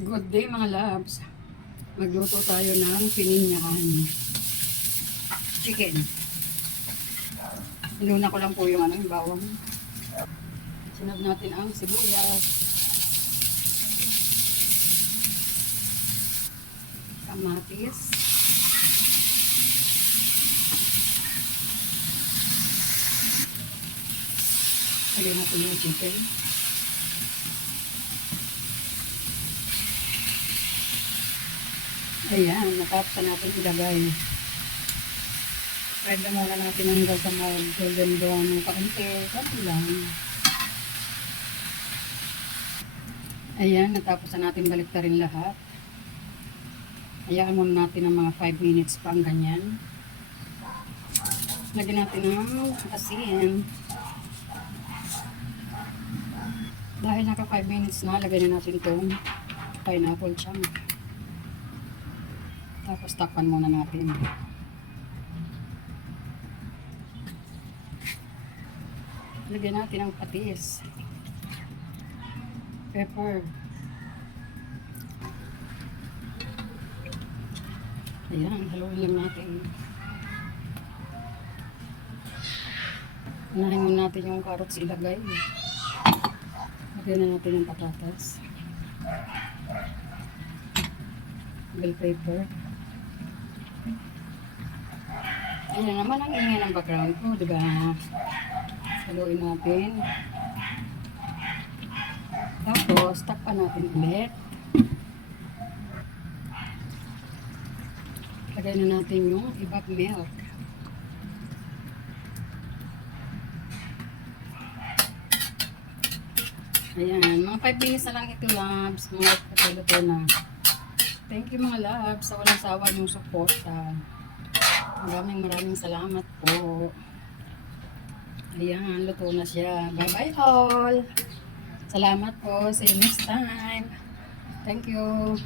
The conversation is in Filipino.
Good day mga loves. Magluto tayo ng pininyahan chicken. Inuna ko lang po yung yung bawang. Sinab natin ang sibuyas, kamatis, lagyan natin yung chicken. Ayan, natapos na natin ilagay. Spread na muna natin hanggang sa mag-golden brown ng kaunti. Kaunti lang. Ayan, natapos na natin baliktarin lahat. Hayaan muna natin ng mga 5 minutes pa ang ganyan. Lagyan natin ng asin. Dahil naka 5 minutes na, lagyan na natin itong pineapple chunk. Tapos takpan muna natin. Lagyan natin ang patis. Pepper. Ayan, haluin lang natin. Unahin muna natin yung carrots ilagay. Lagyan na natin yung patatas. Bell pepper. Ayan naman ang ingay ng background ko, diba? Haluin natin. Tapos, takpan natin ulit. Lagay na natin yung evap milk. Ayan, mga 5 minutes na lang ito, loves. Mga katuluto na. Thank you mga loves sa walang sawa yung support. Maraming salamat po. Ayan, luto na siya. Bye-bye all. Salamat po. See you next time. Thank you.